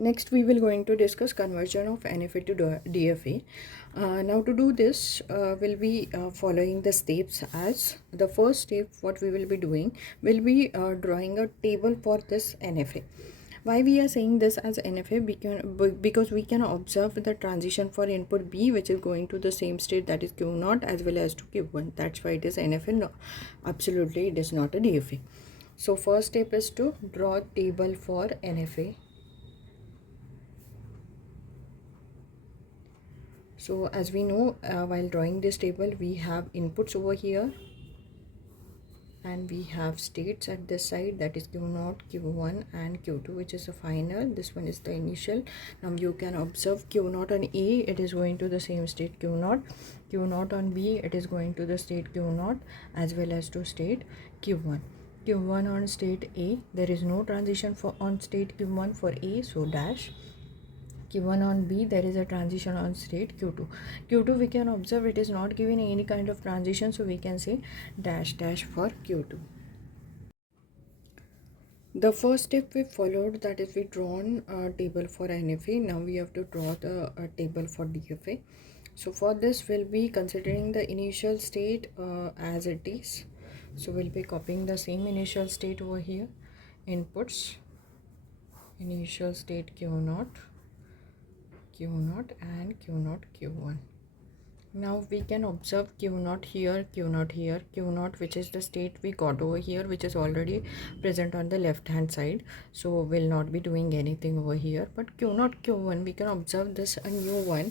Next, we will going to discuss conversion of NFA to DFA. Now, to do this, we'll be following the steps. As the first step, what we will be doing will be drawing a table for this NFA. Why we are saying this as NFA? Because we can observe the transition for input B, which is going to the same state, that is Q0, as well as to Q1. That's why it is NFA. No, absolutely, it is not a DFA. So first step is to draw table for NFA. So as we know, while drawing this table, we have inputs over here and we have states at this side, that is Q0, Q1 and Q2, which is the final. This one is the initial. Now you can observe Q0 on A, it is going to the same state Q0. Q0 on B, it is going to the state Q0 as well as to state Q1. Q1 on state A, there is no transition for on state Q1 for A, so dash. Q1 on B, there is a transition on state Q2. Q2 we can observe it is not giving any kind of transition, so we can say dash dash for Q2. The first step we followed, that is we drawn a table for NFA. Now we have to draw the table for DFA. So for this we'll be considering the initial state as it is. So we'll be copying the same initial state over here. Inputs, initial state Q0, Q0 and Q0, Q1. Now we can observe Q0 here, Q0 here, Q0, which is the state we got over here, which is already present on the left hand side, so we'll not be doing anything over here. But Q0, Q1, we can observe this a new one,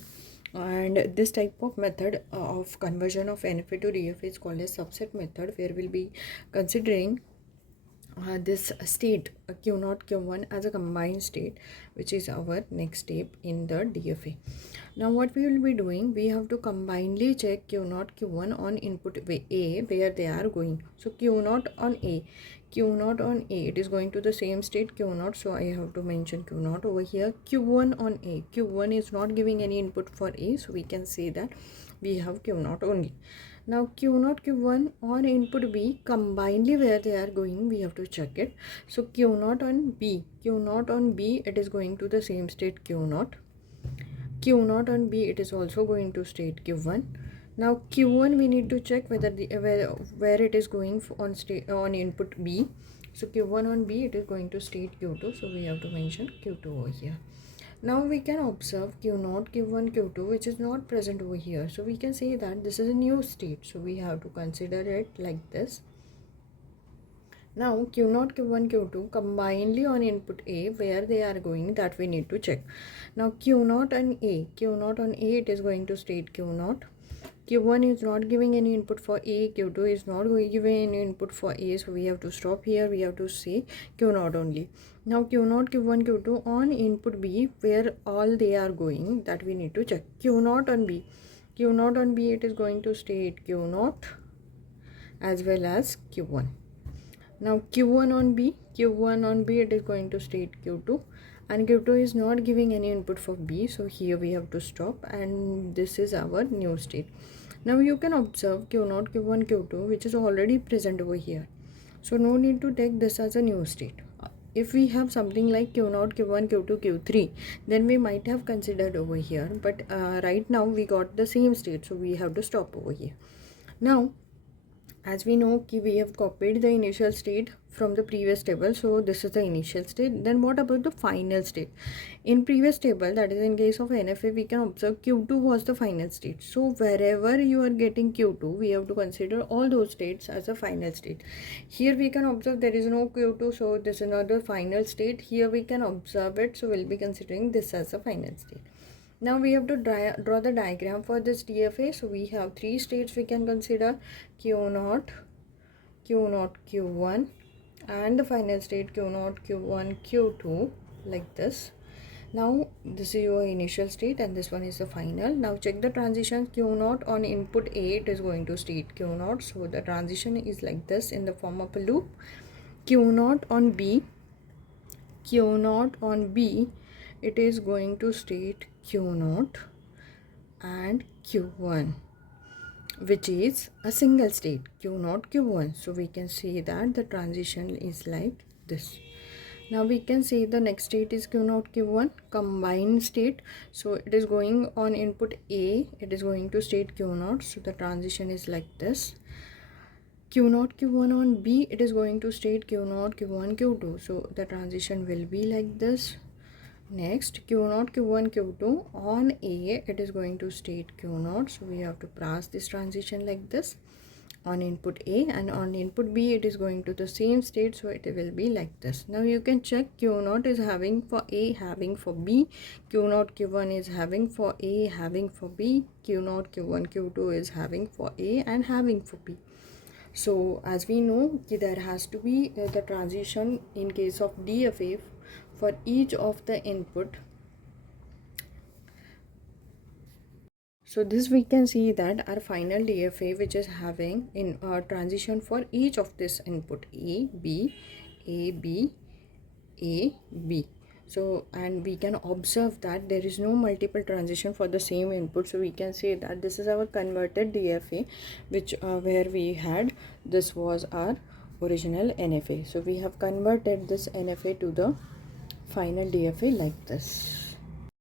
and this type of method of conversion of NFA to DFA is called as subset method, where we'll be considering this state Q0, Q1 as a combined state, which is our next step in the DFA. Now what we will be doing, we have to combinedly check Q0, Q1 on input A where they are going. So Q0 on A, Q0 on A, it is going to the same state Q0, so I have to mention Q0 over here. Q1 on A, Q1 is not giving any input for A, so we can say that we have Q0 only. Now Q0, Q1 on input B, combinedly where they are going, we have to check it. So Q0 on B, Q0 on B, it is going to the same state Q0. Q0 on B, it is also going to state Q1. Now Q1 we need to check whether the where it is going on state on input B. So Q1 on B, it is going to state Q2, so we have to mention Q2 over here. Now we can observe Q0, Q1, Q2, which is not present over here. So we can say that this is a new state. So we have to consider it like this. Now Q0, Q1, Q2 combinedly on input A, where they are going, that we need to check. Now Q0 on A, Q0 on A, it is going to state Q0. Q1 is not giving any input for A, Q2 is not giving any input for A, so we have to stop here, we have to say Q0 only. Now Q0, Q1, Q2 on input B, where all they are going, that we need to check. Q0 on B, Q0 on B, it is going to state Q0 as well as Q1. Now Q1 on B, Q1 on B, it is going to state Q2, and Q2 is not giving any input for B, so here we have to stop, and this is our new state. Now you can observe Q0, Q1, Q2, which is already present over here, so no need to take this as a new state. If we have something like Q0, Q1, Q2, Q3, then we might have considered over here, but right now we got the same state, so we have to stop over here. Now as we know, we have copied the initial state from the previous table, so this is the initial state. Then what about the final state? In previous table, that is in case of NFA, we can observe Q2 was the final state. So wherever you are getting Q2, we have to consider all those states as a final state. Here we can observe there is no Q2, so this is not the final state. Here we can observe it, so we'll be considering this as a final state. Now we have to draw the diagram for this DFA. So we have three states we can consider: Q0, Q0, Q1, and the final state Q0, Q1, Q2, like this. Now this is your initial state and this one is the final. Now check the transition. Q0 on input A, it is going to state Q0. So the transition is like this in the form of a loop. Q0 on B, Q0 on B, it is going to state Q0 and Q1, which is a single state Q0, Q1. So we can see that the transition is like this. Now we can say the next state is Q0 Q1 combined state. So it is going on input A, it is going to state Q0. So the transition is like this. Q0 Q1 on B, it is going to state Q0 Q1 Q2. So the transition will be like this. Next, Q0 Q1 Q2 on A, it is going to state Q0. So we have to pass this transition like this on input A, and on input B it is going to the same state, so it will be like this. Now you can check Q0 is having for A, having for B, Q0 Q1 is having for A, having for B, Q0 Q1 Q2 is having for A and having for B. So as we know, there has to be the transition in case of DFA for each of the input. So this we can see that our final DFA, which is having in a transition for each of this input A, B, A, B, A, B. So, and we can observe that there is no multiple transition for the same input. So we can say that this is our converted DFA, which where we had, this was our original NFA. So we have converted this NFA to the final DFA like this.